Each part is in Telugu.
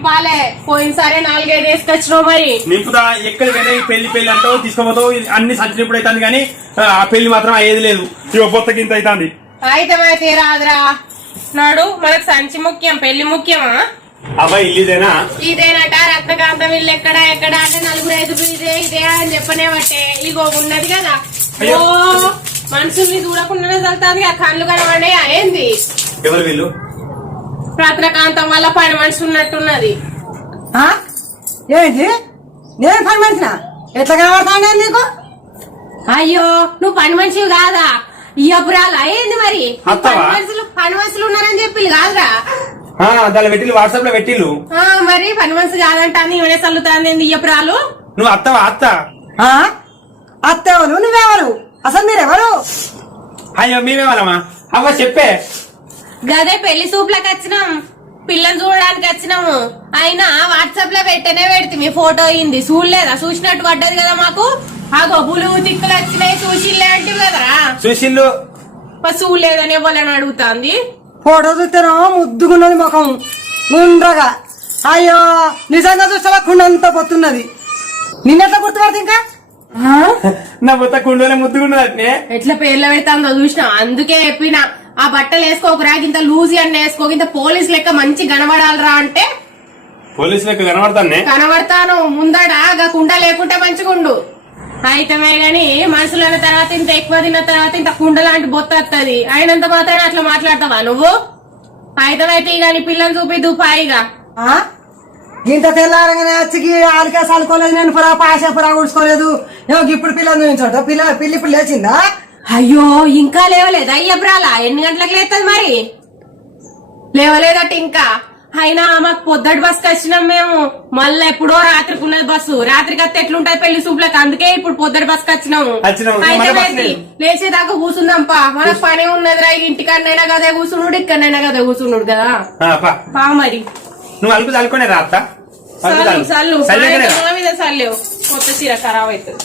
నింపాలే. పోయినసారి నాలుగైదు వేసుకొచ్చినావు మరి. నింపుతా ఎక్కడికైనా ఈ పెళ్ళి పెళ్ళి అంటావు తీసుకుపోతావు అన్ని సచ్చినప్పుడు అవుతుంది కానీ ఆ పెళ్ళి మాత్రం అయ్యేది లేదు. ఇవ్వ బొత్త గింత అవుతుంది అయితే అయితే రాదురా. నాడు మనకు సంచి ముఖ్యం పెళ్ళి ముఖ్యమా? అబ్బాయి ఇల్లుదేనా? ఇదేనట రక్తకాంతం ఇల్లు ఎక్కడ ఎక్కడ అంటే నలుగురు ఐదుగురు ఇదే ఇదే అని చెప్పనే బట్టే ఇగో ఉన్నది కదా. ఓ మనుషుల్ని చూడకుండానే చల్లుతుంది ఆ కళ్ళు కనబడే ఏంది? ఎవరు వీళ్ళు? రత్నకాంతం వల్ల పని మనిషి ఉన్నట్టున్నది. ఆ? ఏంటి నేను పని మనిషిన? ఎట్లా కనబడతాను నీకు? అయ్యో నువ్వు పని మనిషివి కాదా? ఈ అబ్బురాలు అయ్యింది మరి? పని మనుషులు పని మనుషులు ఉన్నారని చెప్పి కాదురా. ఆ, దాని పెట్టిల్లు వాట్సాప్లో పెట్టిల్లు ఆ, మరి పని మనిషి కాదంటాను ఇవనే అబ్బురాలు? నువ్వు అత్తవా అత్త? ఆ? అత్తెవరు నువ్వెవరు? అసలు మీరెవరు? అయ్యో మేమేమనమా అవ్వ చెప్పే. గదే పెళ్ళి సూపులకు వచ్చినాం. పిల్లని చూడడానికి వచ్చినాము. అయినా వాట్సాప్లో పెట్టనే పెడితే మీ ఫోటో అయింది. చూడలేదా? చూసినట్టు పడ్డది కదా మాకు. ఆ గొబ్బులు తిక్కులు వచ్చినాయి. చూసిలే అంటే కదరా? మరి చూడలేదని వాళ్ళని అడుగుతాంది? ఫోటో చూస్తేనో ముద్దుగున్నది ముఖం. గుండ్రగా. అయ్యో నిజంగా చూస్తే కుండంతా పొత్తున్నది. నిన్నెట్లా గుర్తుపడతా ఇంకా? నా బొత్త కుండోలే ముద్దుకున్నది అట్నే. ఎట్లా పేర్లు పెడతాందో చూసినా అందుకే చెప్పిన. ఆ బట్టలు వేసుకోకరా ఇంత లూజీ అన్న వేసుకో ఇంత పోలీస్ లెక్క మంచి కనబడాలరా అంటే పోలీసులకు కనబడతానే? కనబడతాను. ముందడ గా కుండ లేకుంటే మంచిగుండు అయితమే గాని మనుషులు అన్న తర్వాత ఇంత ఎక్కువ తిన్న తర్వాత ఇంత కుండ లాంటి బొత్త వస్తుంది అయినంత మాత్రం అట్లా మాట్లాడతావా నువ్వు? అయితమైతే గాని పిల్లని చూపి దుపాయిగా ఆ? ఇంత తెల్లారంగానే వచ్చి ఆడికే చల్లుకోలేదు నేను పురా పాసే పురా ఊడ్చుకోలేదు. ఏమో ఇప్పుడు పిల్లలు చూపించోట పిల్ల పిల్లి ఇప్పుడు లేచిందా? అయ్యో ఇంకా లేవలేదు అయ్యబ్రాలా ఎన్ని గంటలకు లేస్తుంది మరి? లేవలేదట ఇంకా. అయినా మాకు పొద్దటి బస్కి వచ్చినాం మేము. మళ్ళీ ఎప్పుడో రాత్రికి ఉన్నది బస్సు. రాత్రికి వస్తే ఎట్లుంటది పెళ్ళి సూపులకు? అందుకే ఇప్పుడు పొద్దటి బస్కి వచ్చినాము. లేచేదాకా కూర్చుందాంపా మనకు పని ఉన్నదిరా. ఇంటికన్నైనా కదా కూర్చున్నాడు ఇక్కడనైనా కదా కూర్చున్నాడు కదా. పా. మరి. నువ్వు అలుపు చల్లుకునే రా అత్త. సల్లు సల్లు రా. మీద సల్లేవు కొత్త చీర ఖరాబ్ అవుతుంది.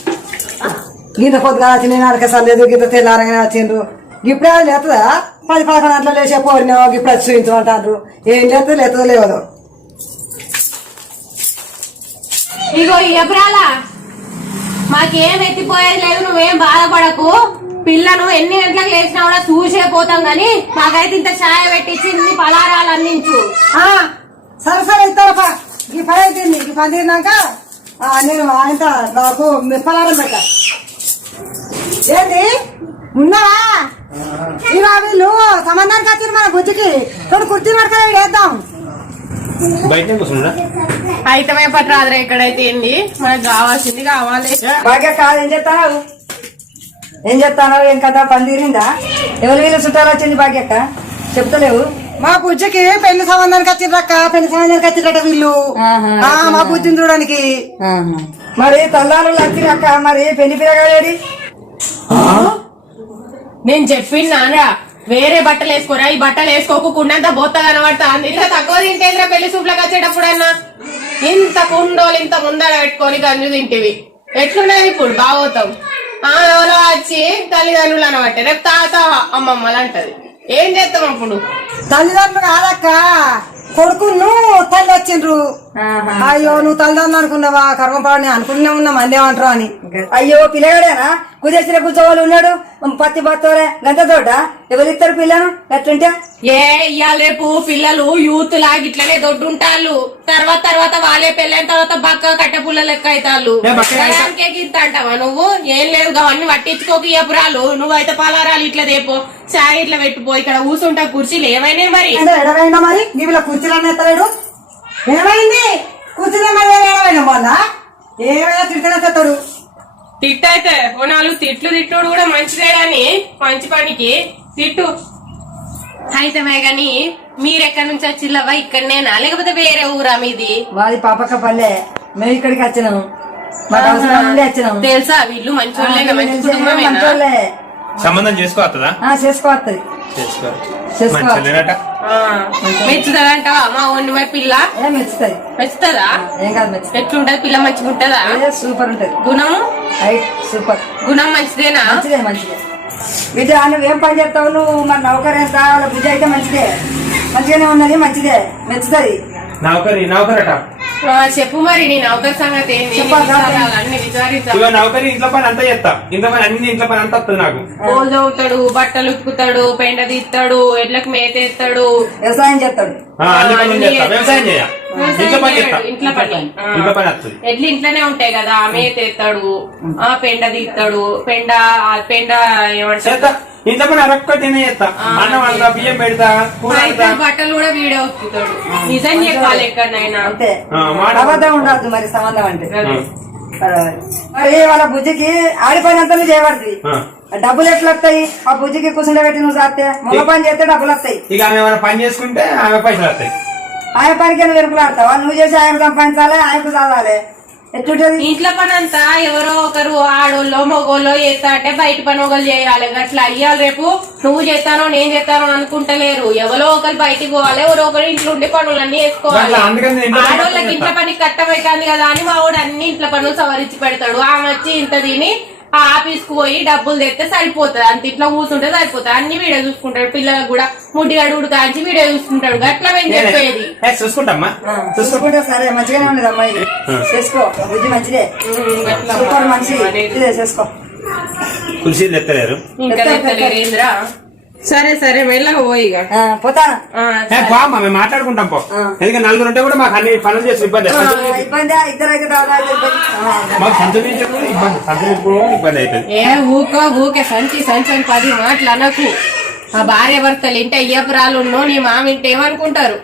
గింత పొద్దుగా నేను ఆడికే చల్లేదు గింత తెల్లారంగానే వచ్చిండ్రు ఇప్పుడే లేతుందా? పది పదకొండు గంటల లేచే పోరినా ఇప్పుడు వచ్చి చూపించమంటారు ఏం లేతుంది లేతుందో లేవదు. ఇగో ఎబ్రాలా మాకేం ఎత్తిపోయేది లేదు నువ్వేం బాధపడకు. పిల్లను ఎన్ని గంటలకు లేచినా కూడా చూసే పోతాం గాని మాకైతే ఇంత ఛాయ పెట్టించి ఇన్ని పలారాలు అందించు. ఆ, సరే సరే ఇస్తారప్ప ఈ పని అయిపోయింది. ఈ పని తిన్నాక నేను ఆయన నాకు పలారం పెట్ట. ఏంటి ఉన్నావా? ఇవా వీళ్ళు సంబంధానికి వచ్చింది మన బుజ్జికి. రెండు కుర్చీ పడతాయి వేద్దాం. అయితే పట్టరాదురా ఎక్కడైతే ఏంది? మనకు కావాల్సింది కావాలి. భాగ్య కాదు ఏం చెప్తాను ఏం చెప్తాను ఏం కదా పని తీరిందా? ఎవరు వీళ్ళు చుట్టాలు వచ్చింది భాగ్యక్క? చెప్తలేవు. మా బుజ్జికి పెళ్ళి సంబంధానికి వచ్చిండ్రక్క పెళ్ళి సంబంధానికి వచ్చిండ్రట వీళ్ళు. మా బుజ్జిని చూడడానికి. మరి తల్లాలు వచ్చినాక మరి పెళ్ళి పిల్లగాడేడి నేను చెప్పిన్నారా వేరే బట్టలు వేసుకోరా? ఈ బట్టలు వేసుకోకుండా బొత్త కనబడతా ఇంత తక్కువ తింటేంద్రా పెళ్ళి సూపులకు వచ్చేటప్పుడన్నా? ఇంత కుండోలు ఇంత ముందర పెట్టుకొని గంజు తింటివి. ఎట్లున్నది ఇప్పుడు బాగోతాం? ఆ ఎవరో వచ్చి తల్లిదండ్రులు అనబట్టే రేపు తాత అమ్మమ్మలు అంటది. ఏం చేస్తాం అప్పుడు? తల్లిదండ్రులు కాదక్క కొడుకును తల్లి వచ్చిండ్రు. అయ్యో నువ్వు తల్లిదండ్రులు అనుకున్నావా? కర్మపాడిని అనుకునే ఉన్నా మళ్ళీ ఏమంటారు అని. అయ్యో పిల్లగాడేనా? కుదేసిన కూర్చోవాలి ఉన్నాడు. పత్తి బత్తోరే గంట తోట. ఎవరు ఇస్తారు పిల్లను ఎట్లుంటే? ఏ రేపు పిల్లలు యూత్ లాగా ఇట్లనే దొడ్డుంటాళ్ళు. తర్వాత తర్వాత వాళ్ళే పెళ్ళైన తర్వాత బక్క కట్ట పుల్ల లెక్క? అవుతాళ్ళు గింత అంటావా నువ్వు? ఏం లేదు అవన్నీ పట్టించుకోకు ఎపురాలు నువ్వైతే పలారాలు ఇట్లా దేపో. చాయ్ ఇట్లా పెట్టుపో ఇక్కడ కూర్చుంటా కుర్చీలు ఏమైనా మరి? ఎడవైనా మరి? నీ వీళ్ళ కుర్చీలు ఎత్తలేడు? ఏమైంది? మరి ఎడవైనా మొన్న? ఏమైనా తిడితేనే తెస్తాడు తిట్టు అయితే ఓ నాలుగు తిట్లు తిట్టుడు కూడా మంచిదే గాని మంచి పనికి. తిట్టు. అయితే గాని మీరెక్కడి నుంచి వచ్చిల్లవా ఇక్కడనేనా? లేకపోతే వేరే ఊరా మీది? మాది పాపక్క పల్లె. మేము ఇక్కడికి వచ్చినాము మాకు అవసరం నుండి వచ్చినాము తెలుసా? వీళ్ళు మంచి కుటుంబమేనా. సంబంధం చేసుకోవత్తదా ఆ, చేసుకోవత్తది మెచ్చుతుందంటావా మా మరి పిల్ల. ఏ మెచ్చుతుంది మెచ్చుతుందా? ఏం కాదు మెచ్చుతుంది ఎట్లుంటది? పిల్ల మంచిగా ఉంటదా ఏ, సూపర్ ఉంటది. హైట్ సూపర్ గుణం మంచిదేనా? మంచిదే మంచిదే. బిడ్డ నువ్వు ఏం పని చేస్తావు? నువ్వు మరి నౌకరు ఎంత? వాళ్ళ బిడ్డ అయితే మంచిదే. మంచిగానే ఉన్నది మంచిదే. మెచ్చుతుంది నౌకరి నౌకరట. చెప్పు మరి నీ నౌకర్ సంగతి ఏంది అన్ని ఇక నౌకరి ఇంట్లో పని అంతా చేస్తా. ఇంట్లో పని అన్ని ఇంట్లో పని అంతా వస్తుంది నాకు. పూలు చదువుతాడు బట్టలు ఉక్కుతాడు పెండ తీస్తాడు ఎడ్లకు మేత ఎత్తాడు వ్యవసాయం చేస్తాడు. వ్యవసాయం చేయ. ఇంట్లో పని ఇంట్లో ఎడ్లు ఇంట్లోనే ఉంటాయి కదా మేత ఎత్తాడు ఆ పెండ తీస్తాడు పెండ ఆ పెండ ఏమంటారు? ఇంట్లో పని అరొక్కటినే చేస్తా. అన్నం వండుతా బియ్యం పెడతా కూర. బట్టలు కూడా వీడే నిజం చెప్పాలి ఎక్కడైనా అంతే అబద్ధం ఉండద్దు మరి సంబంధం అంటే. మరి వాళ్ళ బుజ్జికి ఆడిపోయినంత చేయబడుతుంది ఆ. డబ్బులు ఎట్లా వస్తాయి ఆ బుజ్జికి కూర్చుండ పెట్టి నువ్వు చేస్తే మగ పని చేస్తే డబ్బులు వస్తాయి. ఇక ఆమె ఏమైనా పని చేసుకుంటే ఆమె పైసలు వస్తాయి. ఆయన పనికి వెనుకలాడతావా? నువ్వు చేసి ఆయన సంపాదించాలి? ఆయనకు చదవాలి. ఎట్లుంటది? ఇంట్లో పని అంతా ఎవరో ఒకరు ఆడోళ్ళో మగోళ్ళో చేస్తా అంటే బయట పని ఒకరు చేయాలి. అట్లా అయ్యాలి రేపు. నువ్వు చేస్తానో నేను చేస్తానో అనుకుంటలేరు. ఎవరో ఒకరు బయటికి పోవాలి ఎవరో ఒకరు ఇంట్లో ఉండే పనులన్నీ చేసుకోవాలి. అట్లా అందుకని నేను ఇంట్లో పని ఆడోళ్ళకి. ఇంట్లో పని కట్టమైతుంది కదా అని మా వాడు అన్ని ఇంట్లో పనులు సవరించి పెడతాడు. ఆమె వచ్చి ఇంత తిని ఆ ఆఫీస్కు పోయి డబ్బులు తెస్తే సరిపోతుంది. అంత ఇట్లా కూర్చుంటే సరిపోతుంది. అన్ని వీడియో చూసుకుంటాడు. పిల్లలకు కూడా ముడ్డి అడుగుడు కాంచి వీడియో చూసుకుంటాడు. గట్ల మేము. చెప్పేది. చూసుకుంటామ్మా? చూసుకో చూసుకుంటే సరే మంచిగానే ఉండదు అమ్మాయి. చేసుకో. బుజ్జి మంచిదే. సూపర్ చేసుకో. కులిసి తెత్తలేరు ఇంకా తెత్తలేరు ఏందిరా? సరే సరే మెల్లగా పోయిగా ఆ, పోతాను. అమ్మా మేము మాట్లాడుకుంటాం పో. ఎందుకంటే నలుగురు ఉంటే కూడా మాకు అన్ని పనులు చేసి ఇబ్బంది ఇబ్బంది ఇద్దరు మాకు సంతోషించడం కూడా ఇబ్బంది అవుతుంది ఏ ఊకో ఊకే సంచి సంచి అని పది మాటలు అనకు. ఆ భార్య భర్తలు ఇంటే అయ్యపురాలు ఉన్నో నీ మామ ఇంటే ఏమనుకుంటారు?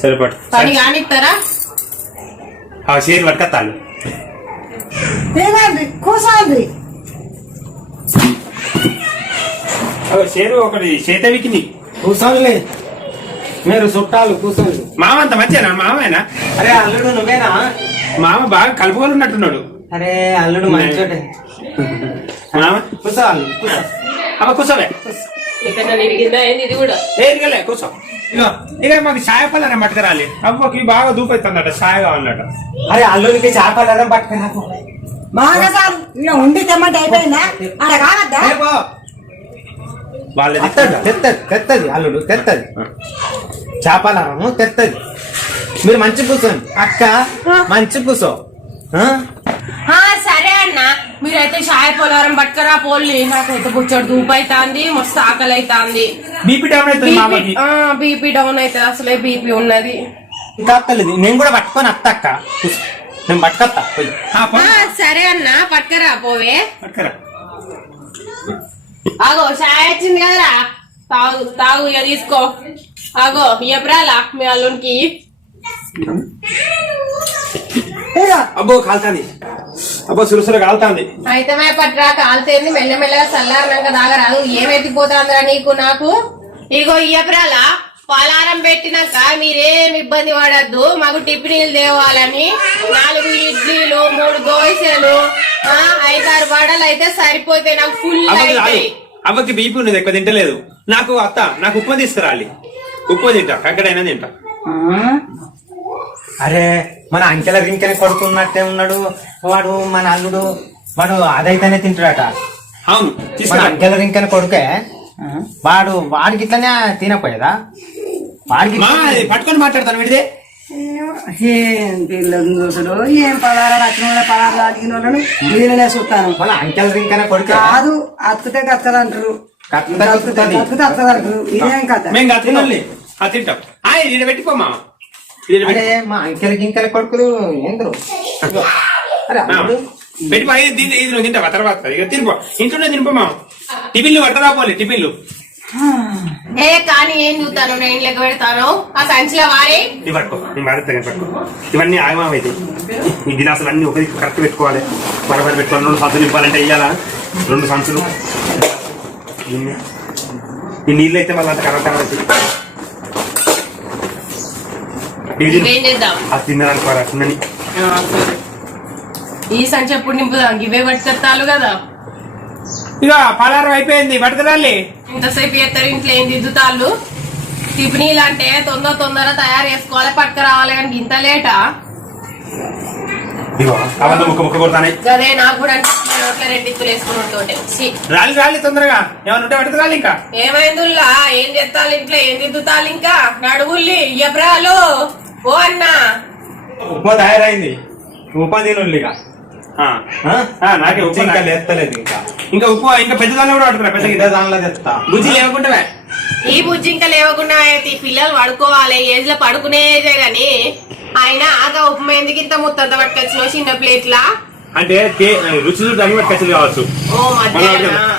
సరిపడు పని కానిస్తారా? ఆ షేర్ పట్టుకొత్తాను తినండి షేరు ఒకటి చేత వికిని కూర్చోండి మీరు చుట్టాలు కూర్చోండి మామ అంత మంచినా మామేనా? అరే అల్లుడు నువ్వేనా? మామ బాగా కలుపుకొని ఉన్నట్టున్నాడు. అరే అల్లుడు మంచోడే. మామ? కూర్చో అల్లుడు కూర్చో అమ్మ కూర్చోవే ఇక్కడ ఇరిగిందా? ఏంది ఇది కూడా? ఏ ఇదిగలే కూర్చో ఇగో ఇక మాకు చాయ పళ్ళనే పట్టుకురాలి అవ్వకి బాగా దూపైతుందట చాయ కావాలన్నట. అరే అల్లుడికి పట్టుకుని నాకు బాగా సార్ ఇక ఉండి తెమ్మంటే అయిపోయిందా? ఆడ కావద్దా? రేపో. వాళ్ళది తెత్తది తెత్తది తెత్తది అల్లుడు తెత్తది. చేపలరము తెత్తది. మీరు మంచి కూర్చోండి అక్క మంచి కూర్చో సరే అన్న. మీరైతే షాయ పోలారం పట్టుకరా పోల్లి. నాకైతే బుచ్చడు దూపైతాంది మస్తు ఆకలి అవుతాంది బీపీ డౌన్ అవుతుంది బీపీ డౌన్ అయితే అసలే బీపీ ఉన్నది. ఇంకా నేను కూడా పట్టుకొని అత్త అక్క. నేను పట్టుకొత్తా సరే అన్న. పట్టుకరా పోవే. పట్టుకురా. ఆగో చాయ్ వచ్చింది కదరా? తాగు తాగు ఇక తీసుకో. ఆగో ఎప్పుడాలా మీ అల్లునికి? అబ్బో కాలుతాంది. అబ్బో సురుసురు కాలుతాంది. అయితే మే పట్రా కాలుతేంది మెల్లమెల్లగా చల్లారినాక దాగరాదు ఏమెత్తిపోతాందిరా నీకు నాకు? ఇగో ఇయ్యపురాలా పలారం పెట్టినాక మీరేం ఇబ్బంది పడద్దు. మాకు టిఫినీలు తేవాలని. నాలుగు ఇడ్లీలు మూడు దోశలు ఆ, ఐదారు వడలు అయితే సరిపోతే నాకు ఫుల్ అవ్వకి బీపీ ఉన్నది ఎక్కువ తింటలేదు. నాకు అత్త నాకు ఉప్మా తీసుకురాలి. ఉప్మా తింటా ఎక్కడైనా తింటా. అరే మన అంకెల రింకెల కొడుకున్నట్టే ఉన్నాడు. వాడు మన అల్లుడు. వాడు అదైతేనే తింటాడట. అవును తీసుకురా. అంకెల రింకెల కొడుకే. వాడు వాడికి ఇట్లనే తినపోయేదా పట్టుకొని మాట్లాడతాను విడిదే. ఏం పిల్లలు చూసుడు ఏం పదారా పదార్థాలు అడిగిన వాళ్ళను వీళ్ళనే చూస్తాను. మన అంకెల రింకెల కొడుకే కాదు? అత్తుతే కత్తలు అంటారు. అత్తుతే అత్తది అంటారు. ఇదేం కథ? మేము కత్తినాం అది తింటాం. ఆ ఇది పెట్టిపోమా అరే మా అంకెల గింకెల కొడుకులు ఏంద్రు? అరే అల్లుడు పెట్టిపో ఇది తిని- ఇది నువ్వు తింటావా? తర్వాత ఇక తినిపో. ఇంట్లోనే తినిపోమా టిఫిన్లు పట్టరా పోలే టిఫిన్లు? ఏ కానీ ఏం చూస్తాను నేను లెక్క పెడతాను? ఆ సంచిలో వారి ఇవి పట్టుకో నేను పట్టుకో. ఇవన్నీ ఆగమం అయితే. ఈ గిలాసులు అన్ని ఒకరికి కరెక్ట్ పెట్టుకోవాలి. బరబరి పెట్టుకోవాలి రెండు సంచులు ఇవ్వాలంటే ఇవ్వాలా రెండు సంచులు. ఈ నీళ్ళు అయితే మళ్ళీ అంత కరెక్ట్ చేద్దాం? అది తిన్నని ఈ సంచి ఎప్పుడు నింపుదాం? ఇవే పట్టుకొస్తాలు కదా. ఇక పలారం అయిపోయింది పట్టుకురాలి ఇంతసేపు చేస్తారు ఇంట్లో ఏం దిద్దుతాళ్ళు? టిఫినీలు అంటే తొందర తొందర తయారు చేసుకోవాలి పట్టుకురావాలి కానీ ఇంత లేటా? గదే నాకు కూడా నోట్లో రెండిత్తులు ఛీ, రాలి రాలి తొందరగా. ఏమైనా ఉంటే ఇంకా. ఏమైందిల్లా? ఏం చేస్తాలు ఇంట్లో? ఏం దిద్దుతాలు ఇంకా? నడువుల్లి ఎబ్రాలు ఓ అన్నా. తయారైంది. నాకే ఉప్మా ఇంకా లేస్తలేదు ఇంకా. ఇంకా ఉప్పు ఇంకా పెద్ద దానిలో కూడా పడుతున్నా పెద్ద పెద్ద దానిలో తెస్తా బుజ్జి లేకుంటే ఈ బుజ్జి ఇంకా లేవకుండా అయితే పిల్లలు పడుకోవాలి ఏజ్లో పడుకునేదే గాని ఆయన ఆగా ఉప్మా ఎందుకు ఇంత ముత్తంత పట్టుకొచ్చిన చిన్న ప్లేట్లా? అంటే తే- రుచి దాన్ని పట్టుకొచ్చింది కావచ్చు.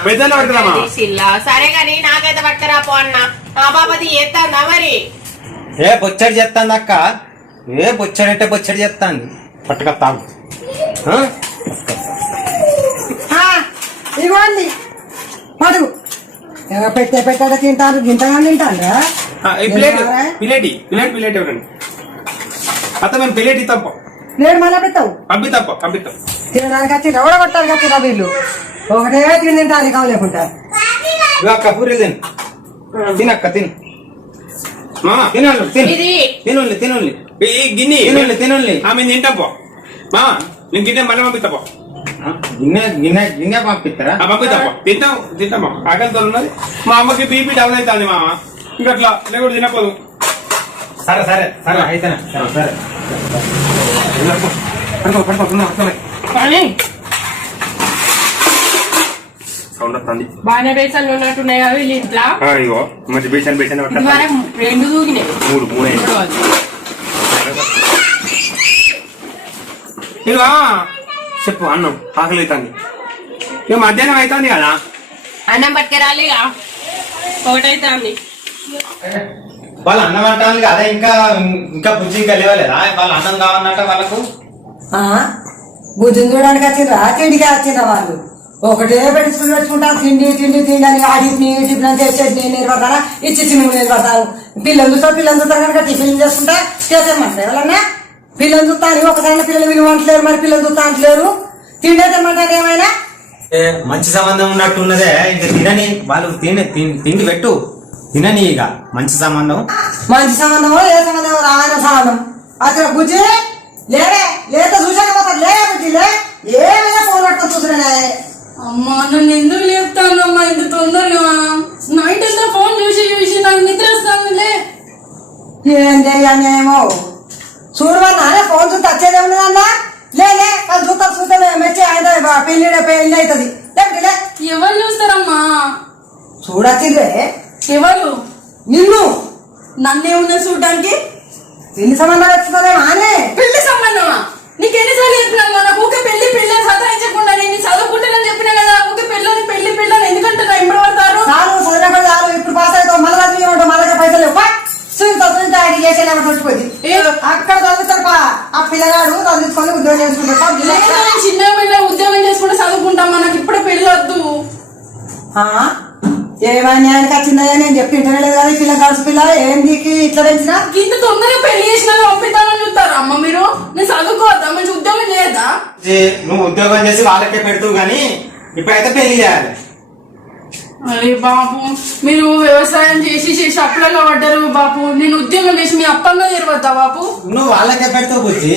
పెద్దలో తీసిల్లా. సరే గాని నాకైతే పట్టరా పో అన్న. నా బాపతి చేస్తాందా మరి? ఏ బొచ్చడి చేస్తాంది అక్క. ఏ బొచ్చడి అంటే బొచ్చడి చేస్తాంది పట్టుకొస్తాను ఇవ్వండి పడుగు. పెట్టే పెట్టాక తింటారు గింతగా తింటారా ప్లేట్ ప్లేట్ ప్లేట్ ప్లేట్ ఇవ్వండి అత్త మేము ప్లేట్ ఇస్తాం నేను మళ్ళీ పెట్టావు. పంపిస్తాం పంపిస్తాం తినడానికి వచ్చి రవడ కొట్టాలి వచ్చిన వీళ్ళు? ఒకటే తిని తింటారు కావు లేకుండా అక్క పూరి తిను. తినక్క తిను. మామ తినండి తిను. తినుండి తినుండి ఈ గిన్నె? తినుండి తినుండి ఆ, మేము తింటాం పో. మామ నేను గిన్నె మళ్ళీ పంపిస్తా పో ఆ, గిన్నె గిన్నె గిన్నె పంపిస్తారా ఆ, పంపిస్తా పో తింటాం తింటాం పో. ఆకలితో ఉన్నది మా అమ్మకి బీపీ డౌన్ అవుతుంది మామ ఇంకా అట్లా లేకుండా తినకపోదు సరే సరే సరే అయితేనే సరే సరే పడుకో పడుకో వస్తుంది బాగానే బేసన్లు ఉన్నట్టున్నాయి కదా వీళ్ళ ఇంట్లో మంచి ఇది వరకు రెండు దూకినాయి మూడు మూడు ఇగో చెప్పు అన్నం ఆకలి అవుతుంది. ఇక మధ్యాహ్నం అవుతుంది కదా? అన్నం పట్టుకురాలి ఇక. ఒకటైతుంది వాళ్ళు అన్నం అంటాను అదే ఇంకా ఇంకా బుజ్జి ఇంకా లేవలేదా? వాళ్ళు అన్నం కావాలన్నట్ట వాళ్ళకు? ఆ, బుద్ధిని చూడడానికి వచ్చిండ్రా? తిండికి వచ్చిండ్రా వాళ్ళు? ఒకటే పెట్టుకుని పెట్టుకుంటా తిండి తిండి తిండి అని ఆ టిఫిన్ ఈ టిఫిన్ అని చేసి నేను నిలబడతానా? ఇచ్చి చిన్న నిలబడతాను పిల్లలు చూస్తా పిల్లలు చూస్తారు కనుక టిఫిన్ చేసుకుంటా చేసేయమంటారు ఎవరన్నా పిల్లలు చూస్తా అని ఒకసారి పిల్లలు విలువంటలేరు మరి పిల్లలు చూస్తా అంటలేరు. తిండి తెమ్మంటారు ఏమైనా? ఏ, మంచి సంబంధం ఉన్నట్టు ఉన్నదే ఇంకా తినని వాళ్ళు తిని తిండి పెట్టు. తినని ఇక మంచి సంబంధం. మంచి సంబంధమో ఏ సంబంధమో రాయన సంబంధం. అసలు బుజ్జి లేవే లేక చూసాక పోతారు లే బుజ్జి లే. ఏమైనా ఫోన్ పట్టుకొని చూసినా అమ్మా నన్ను ఎందుకు లేపుతానమ్మా ఇంత తొందరగా? నైట్ అంతా ఫోన్ చూసి చూసి నాకు నిద్ర వస్తానులే ఏం చేయనేమో చూడమన్నా అనే ఫోన్ చూస్తే వచ్చేది ఉన్నదన్నా లే లే అది చూస్తా చూస్తే మెచ్చి ఆయన పెళ్ళి పెళ్ళి అవుతుంది. లేకపోతే ఎవరు చూస్తారమ్మా? చూడొచ్చిందే ఎవరు? నిన్ను. నన్నేమున్నా చూడడానికి? పెళ్ళి సంబంధం వచ్చిందనే ఆనే పెళ్ళి సంబంధమా? నీకు ఎన్నిసార్లు చెప్పినామ్మా నాకు ఊకే పెళ్ళి అని సతాయించకుండా నేను చదువుకుంటానని చెప్పినా కదా ఊకే పెళ్ళని పెళ్ళి పెళ్ళని ఎందుకంటే నా ఇంపడి పడతారు చాలు చదివినప్పుడు చాలు ఇప్పుడు పాస్ అవుతావు మళ్ళీ చదివి ఉంటావు మళ్ళీ పైసలు లేవు చూస్తా చూస్తా ఆయన చేసేలా వచ్చిపోయింది ఏ? అక్కడ చదువుతారు పా. ఆ పిల్లగాడు చదువుకొని ఉద్యోగం చేసుకుంటారు చిన్న పిల్ల ఉద్యోగం చేసుకుంటే చదువుకుంటామ్మా నాకు ఇప్పుడే పెళ్ళి వద్దు. ఏమైనా ఆయనకి వచ్చిందయ్యా? నేను చెప్పి ఇంటర్లేదు కదా పిల్ల కలిసి పిల్ల. ఏం దీకి ఇట్లా పెంచినా? ఇంత తొందరగా పెళ్ళి చేసినా పంపిద్దామని చూస్తారా అమ్మ మీరు? నేను చదువుకోవద్దా? మంచి ఉద్యోగం చేయొద్దా? నువ్వు ఉద్యోగం చేసి వాళ్ళకే పెడుతూ గాని ఇప్పుడైతే పెళ్ళి చేయాలి. అరే బాపు మీరు వ్యవసాయం చేసి చేసి అప్పులలో పడ్డారు బాపు నేను ఉద్యోగం చేసి మీ అప్పంగా తెరవద్దా బాపు నువ్వు వాళ్ళకే పెడుతూ బుజ్జి.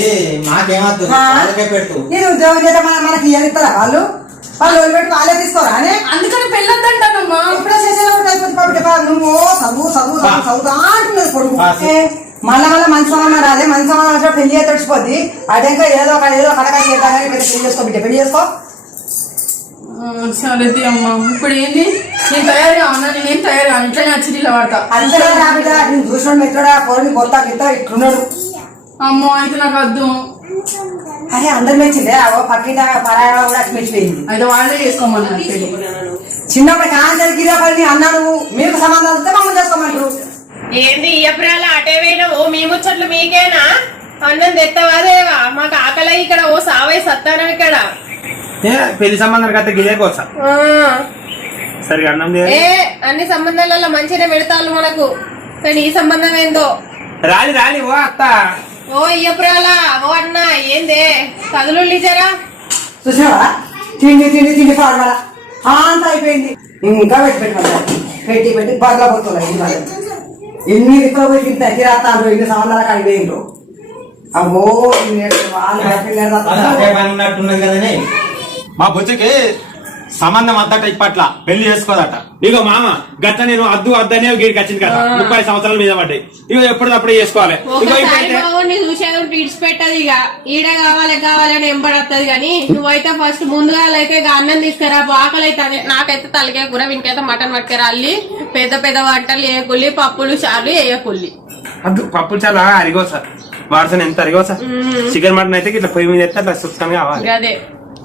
మాకేమద్దు? వాళ్ళకే పెడుతూ నేను ఉద్యోగం చేస్తే మన- మనకి ఇయ్యాలి ఇస్తారా వాళ్ళు? వాళ్ళు వదిలిపెట్టి వాళ్ళే తీసుకోరా అని? అందుకని పెళ్ళొద్దంటానమ్మా. కాబట్టి బా, నువ్వు చదువు చదువు చదువు చదువుతా అంటున్నది కొడుకు. మళ్ళా మళ్ళీ మంచి సంబంధం రాదే. మంచి సంబంధం వచ్చిన పెళ్ళి తడిచిపోద్ది అటెంక ఏదో ఒక ఏదో కడగా చేద్దాం పెళ్ళి చేసుకో బిడ్డ పెళ్ళి చేసుకో. ఆ, సరే తీ అమ్మా. ఇప్పుడు ఏంది? నేను తయారు కావన్నా నేనేం తయారు కాను ఇట్లనే వచ్చి ఇలా పడతా అంతేనా నేను చూసిన మెట్లుడా పోని కొత్త గిత్త ఇట్లున్నాడు. అమ్మో అయితే నాకు వద్దు. అరే అందరు మెచ్చిందే అవో పక్కింట పరాయణ కూడా మెచ్చిపోయింది అయితే వాళ్ళే చేసుకోమన్నారు పెళ్ళి. చిన్నప్పుడు కాంచెల్ గిరా పని అన్నా నువ్వు మీకు సంబంధం వస్తే మమ్మల్ని చేసుకోమంటారు. ఏంది ఇయ్యప్రాల అటే పోయినావు? మీ ముచ్చట్లు మీకేనా? అన్నం తెత్తవాదేవా మాకు ఆకలి ఇక్కడ ఓ సావై సత్తానం ఇక్కడ. పెళ్ళి సంబంధం కథ గిదే కోసా. ఆ, సరిగా అన్నం. ఏ అన్ని సంబంధాలలో మంచిగా పెడతారు మనకు. కానీ ఈ సంబంధం ఏందో? రాలి రాలి ఓ అత్త. ఓ ఇయ్యప్రాల ఓ అన్న ఏందే? కదులు జరా చూసావా? తిండి తిండి తిండి పాడమల అంత అయిపోయింది. ఇంకా పెట్టి పెట్టమన్నారు పెట్టి పెట్టి బర్ల పోతున్నారు ఎన్ని దిక్కులు పోయి తింటాయి తిరాస్తాను ఇన్ని సంబంధాలకు అయిపోయిండ్రు అమ్మో వాళ్ళు మా బుజ్జికి సంబంధం అద్దట ఇప్పట్ల. పెళ్ళి చేసుకోదట. ఇగో మామ గట్ట నేను అద్దు అద్దనే గీడికి వచ్చింది కదా. ముప్పై సంవత్సరాల మీద పడ్డాయి. ఇగో ఎప్పటికప్పుడే చేసుకోవాలి. విడిచిపెట్టదు ఇక ఈడ కావాలి కావాలని ఎంబడత్తది కానీ నువ్వైతే ఫస్ట్ ముందుగా అయితే ఇక అన్నం తీసుకురా ఆకలి అయితే నాకైతే తలకే కూర వీనికైతే మటన్ పట్టుకురా అల్లి పెద్ద పెద్ద వంటలు వేయకుల్లి పప్పులు చారు వేయకుల్లి. అద్దు పప్పు చాలా అరిగో సార్. వాడసాను ఎంత అరిగో సార్. చికెన్ మటన్ అయితే ఇట్లా పొయ్యి మీద ఎత్తే అట్లా సుఖంగా కావాలి. అదే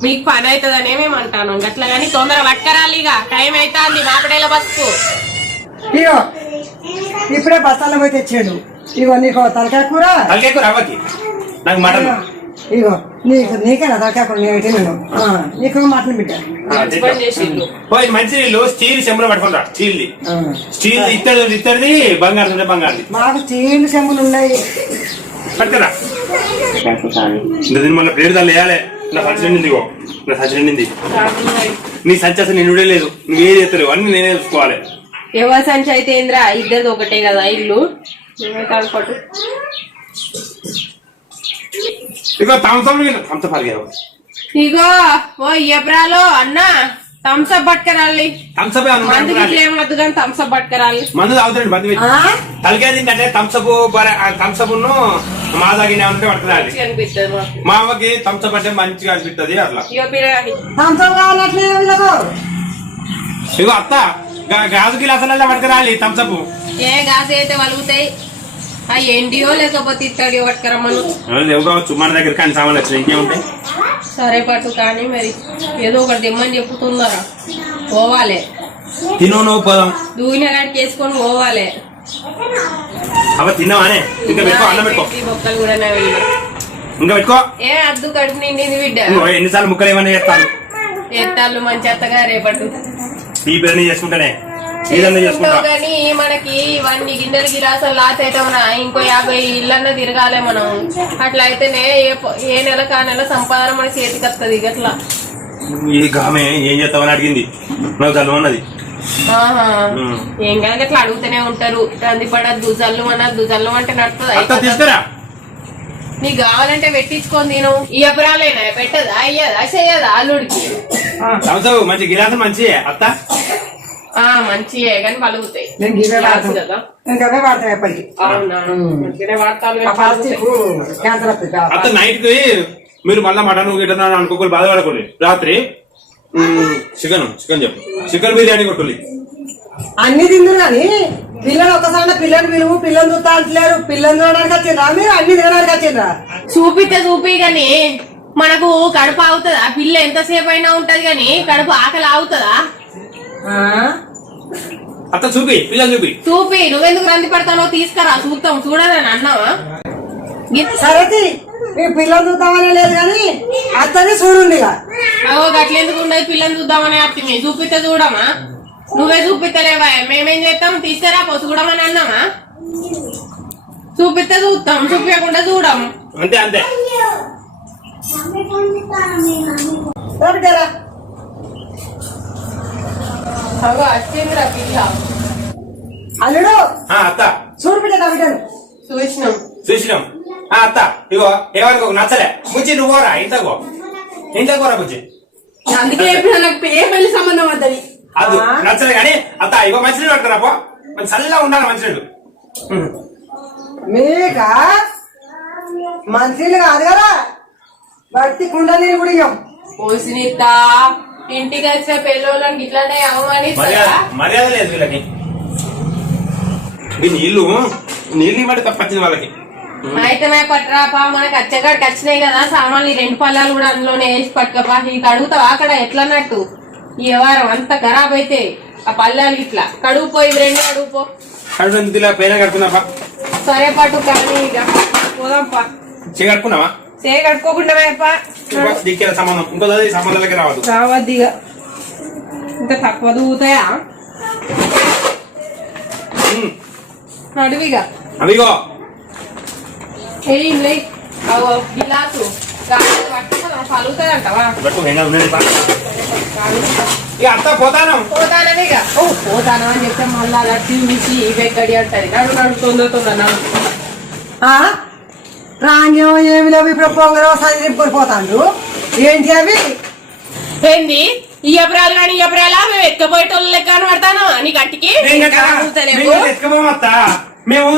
మీకు పని అవుతుందనే మేము అంటాను. గట్ల కానీ తొందర పట్టుకరాలి ఇక. టైం అవుతుంది మాపడేల బస్కు ఇగో ఇప్పుడే బస్తాల్లో పోయి తెచ్చాడు. ఇగో నీకు తలకాయ కూర? తలకేకు రవ్వకి నాకు మటన్. ఇగో నీకు నీకేనా తలకాయ కూర నేను అయితే నేను ఆ, నీకు మటన్ బిడ్డ. మంచి పని చేసిండు. పోయి మంచి నీళ్ళు స్టీల్ చెంబులో పట్టుకుంటా స్టీల్ ఆ. స్టీల్ ఇత్తడి ఇత్తడిది బంగారు ఉంటే బంగారు మాకు చీళ్ళు చెంబులు ఉన్నాయి. పట్టుకురా. ఇంత దీని మళ్ళీ ప్లేట్ దాన్ని వేయాలి. నా సంచి నిండింది ఇగో. నా సంచి నిండింది నీ సంచి అసలు నిండుడే లేదు నువ్వేది ఎత్తలేవు అన్ని నేనే చూసుకోవాలి. ఎవరి సంచి అయితే ఏంద్రా? ఇద్దరిది ఒకటే కదా ఇల్లు. నువ్వైతే అనుకోటు ఇగో తంసం తంస పరిగారు ఇగో ఓ ఎబ్రాలో అన్న. థమ్స్అప్ పట్టుకరాలి తంసప్ మందు గిట్ల ఏం వద్దు కానీ థమ్స్అప్ పట్టుకరాలి మందు తాగుతాడు మందు. పెట్టి ఆ? తలకాయ తింటే తంసప్ తంసప్ మా తగిన ఉంటే పట్టుకురాలి మా అమ్మకి తంసప్ అంటే మంచిగా అనిపిస్తుంది అట్లా. ఇగో పిల్లగాని థమ్స్అప్ కావాలట్లే వీళ్ళకు ఇగో అత్త గా- గాజు గిలాసాలలో పట్టుకురాలి తంసప్ ఏ గాజు అయితే వలుగుతాయి. ఆ ఎండియో లేకపోతే ఇత్తడియో పట్టుకరమ్మను లేవు కావచ్చు మన దగ్గర కానీ సామాన్లు వచ్చినాయి ఇంకేముంటాయి సరే పట్టు కానీ మరి ఏదో ఒకటి దిమ్మని చెప్పుతున్నారా? పోవాలి. తిను నువ్వు పోదాం. దూగిన కాడికి వేసుకొని పోవాలి. అవ తిన్నావానే? ఇంకా పెట్టుకో అన్నం పెట్టుకో. ఈ బొక్కలు కూడా ఇంకా పెట్టుకో. ఏ అద్దు కడుపు నిండింది బిడ్డ. ఇంకో ఎన్నిసార్లు ముక్కలు ఏమన్నా చేస్తాను? ఎత్తాళ్ళు మంచి అత్తగా ఈ బిర్యానీ చేసుకుంటానే. కానీ మనకి ఇవన్నీ గిన్నెలు గిలాసాలు లాస్ అవుతామన్నా ఇంకో యాభై ఇళ్ళన్నా తిరగాలి మనం. అట్లా అయితేనే ఏ నెల కా నెల సంపాదన మన చేతికి వస్తుంది గట్లా ఈ గామె ఏం చేస్తావని అడిగింది. నాకు చదువు అన్నది. ఏం కనుక అట్లా అడుగుతూనే ఉంటారు. రంది పడద్దు జల్లు అనద్దు జల్లు అంటే నడుతుంది తీసుకురా. నీకు కావాలంటే పెట్టించుకొని తిను. ఈ అపరాలేనా? పెట్టదా అయ్యదా చెయ్యదా అల్లుడికి? మంచి గిలాసం మంచి అత్త. మంచియే కానీ పలుగుతాయి నేను గివే గ్లాసు వాడతాను. కదా? నేను అవే వాడతాను ఎప్పటికీ. అవునా? మంచిగానే వాడతాను. ఆ కానీ ప్లాస్టిక్ పలుగుతాయి. క్యాన్సర్ వస్తుంది అత్త నైట్కి మీరు మళ్ళా మటన్ గిటన్ అనుకోకూడదు బాధపడకూడదు రాత్రి చికెన్ చికెన్ చెప్పు. చికెన్ బిర్యానీ కొట్టులి అన్ని తిందురు కానీ పిల్లలు ఒక్కసారి పిల్లలు పిలువు పిల్లలు చూస్తా అంటలేరు. పిల్లలు చూడడానికి వచ్చిండ్రా మీరు? అన్ని తినడానికి వచ్చిండ్రా? చూపితే చూపి గాని మనకు కడుపు ఆగుతుందా? పిల్ల ఎంతసేపు అయినా ఉంటది గాని కడుపు ఆకలి ఆ? అత్త చూపి పిల్లలు చూపి. చూపి నువ్వెందుకు రంది పడతానో తీసుకురా చూస్తాం చూడదని అన్నావా? సరే పిల్లలు చూద్దామనే లేదు కానీ అత్తది చూడుండి అవో గట్లెందుకు ఉండదు? పిల్లని చూద్దామని అత్తిమి చూపితే చూడమా? నువ్వే చూపిస్తలేవా మేమేం చేస్తాం? తీసుకురా పో చూడమని అన్నామా చూపిస్తే చూస్తాం చూపించకుండా చూడం. అంతే అంతే. రా అవో వచ్చిందిరా పిల్ల అల్లుడు! ఆ, అత్త. చూడు బిడ్డ నా బిడ్డను. చూసినాం. చూసినాం. ఆ, అత్త ఇగో ఏమనుకో నచ్చలే. బుజ్జి నువ్వు పోరా ఇంతకో ఇంతకోరా బుజ్జి. అందుకే చెప్పిన నాకు ఏ పెళ్ళి సంబంధం వద్దని అది నచ్చలే కానీ అత్త ఇగో మంచినీళ్ళు పట్టుకురా పో. మంచి చల్లగా ఉండాలి మంచినీళ్ళు. మీక మంచిలు కాదు కదా. బట్టి కుండ నీళ్ళు కూడా ఇయ్యం పోసినిత్తా. ఇంటికి వచ్చిన పెళ్ళోళ్ళని ఇట్లానే మర్యాద అవమానిస్తారా? మర్యాద లేదు వీళ్ళకి. ఈ నీళ్ళు నీళ్ళు ఇవ్వండి తప్పచ్చింది వాళ్ళకి. అయితే మే పట్టరాపా మనకి వచ్చేకాడికి వచ్చినాయి కదా సామాన్లు ఈ రెండు పళ్ళాలు కూడా అందులోనే వేసి పట్టుకపా. నీకు అడుగుతావా? అక్కడ ఎట్లా అన్నట్టు ఈ వారం అంత ఖరాబ్ అయితే ఆ పళ్ళాలు ఇట్లా. కడుగు పోయి ఇవి రెండు కడుగు పో. కడుపు పైన కడుకున్నావా సరే పట్టు కానీ ఇక. పోదాంపా. చే సే కట్టుకోకుండా దిక్కిన సంబంధం. ఇంకో సంబంధాలకి రావద్దు. రావద్దు ఇక ఇంకా తక్కువ దూతాయా ఉం. నడువిగా. అవిగో ఏం లే? అవు గిలాసు. పోతాను. అని చెప్తే మళ్ళా అలా తీసి ఇవెక్కడి అంటది. నడు నడు తొందర తొందర? రాంగ్యం ఏమి లేవు ఇప్పుడు పొంగలో సరి నింపుకొని ఏంటి అవి? ఏంది? ఈ అపరాలు కానీ ఈ అపరాలా? మేము ఎత్తుకపోయేటోళ్ళు లెక్క కనబడతాను? నీ గట్టికి మేము.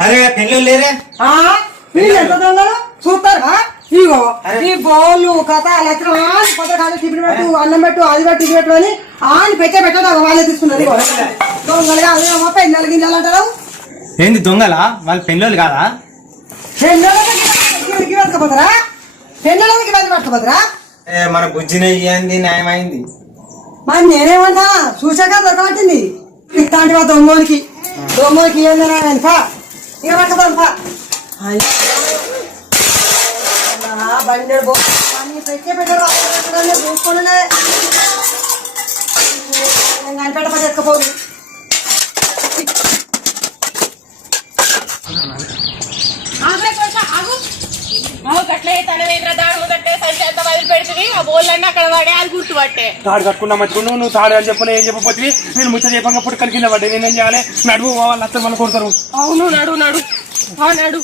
అరే పెళ్ళి లేరే? చూస్తారా? ఇగో ఈ బోళ్ళు కథ లక్షణం ఆని పథకాలు టిఫిన్ పెట్టు అన్నం పెట్టు అది పెట్టు ఇది పెట్టు అని ఆని పెట్టే పెట్టదు ఒక వాళ్ళే తీసుకున్నది ఇగో. దొంగలుగా అదే అమ్మ పెళ్ళలు గింజలు అంటారు. ఏంది దొంగలా? వాళ్ళ పెళ్ళోళ్ళు కాదా? పెళ్ళకి పట్టుకపోతారా పెళ్ళకి వెళ్ళి పట్టుకపోతారా? ఏ, మన బుజ్జిన ఏంది న్యాయమైంది మరి నేనేమంటా? చూసాక దొరకబట్టింది. ఇట్లాంటి మా దొంగోనికి? దొంగోనికి ఏందన్నా నేను పా. ఇక పట్టుకోదాం బండి బో అన్ని పెట్టే పెట్టారు చూసుకోండి నేను ఎక్కపోదు ఆ అక్కడ తాడు కట్టుకున్నా మంచి నువ్వు తాడు అని చెప్పలే ఏం చెప్పకపోతే నేను ముచ్చట చెప్పక పుట్టి కలిగిన పడ్డా నేనేం చేయాలి? నడువు వాళ్ళు అత్తలు మళ్ళీ కొడతారు. అవును నడు నడు. నడు.